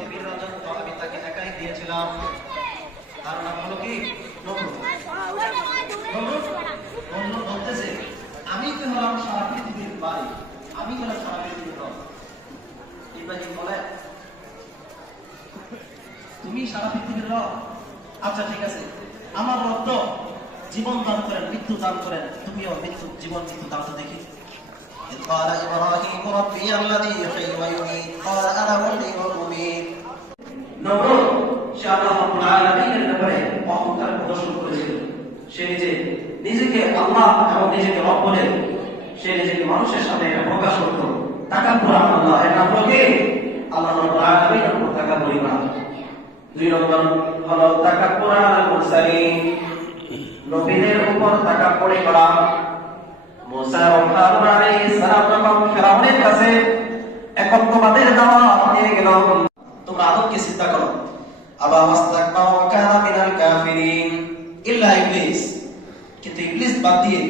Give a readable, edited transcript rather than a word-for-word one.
পৃথিবীর রাজত্ব আমি তাকে একাই দিয়েছিলাম। তার নাম হলো কি? নমরুদ। নমরুদ বলতেছে, আমি কি হলাম সারা পৃথিবীর মালিক, আমি হলাম সারা পৃথিবীর রব। ইব্রাহিম বলে, তুমি সারা পৃথিবীর রব? আচ্ছা ঠিক আছে, আমার রব তো জীবন দান করেন, মৃত্যু দান করেন, তুমিও মৃত্যু জীবন মৃত্যু দান তো দেখি। إذ قال إبراهيم ربي الذي يحيي ويميت قال أنا أحيي وأميت। নমরুদ সে আল্লাহ রাব্বুল আলামিনের ব্যাপারে অহংকার প্রদর্শন করেছিল। সে নিজেকে আল্লাহ এবং নিজেকে রব বলে সে নিজেকে মানুষের সামনে এটা প্রকাশ করত। তাকাব্বুর আল্লাহ, এর নাম হলো কি? আল্লাহ রাব্বুল আলামিনের উপর তাকাব্বুরি করা। দুই নম্বর হলো তাকাব্বুর আলাল মুরসালিন, নবীদের উপর তাকাব্বুরি করা। মুসা ও হারুন আলাইহিস সালাম যখন ফিরাউনের কাছে একত্ববাদের দাওয়াত নিয়ে গেল, তোমরা আদমকে চিন্তা করো, আবা ওয়াস্তাকবারা ওয়া কানা মিনাল কাফিরিন ইল্লা ইবলিস, কিন্তু ইবলিস বাদ দিয়ে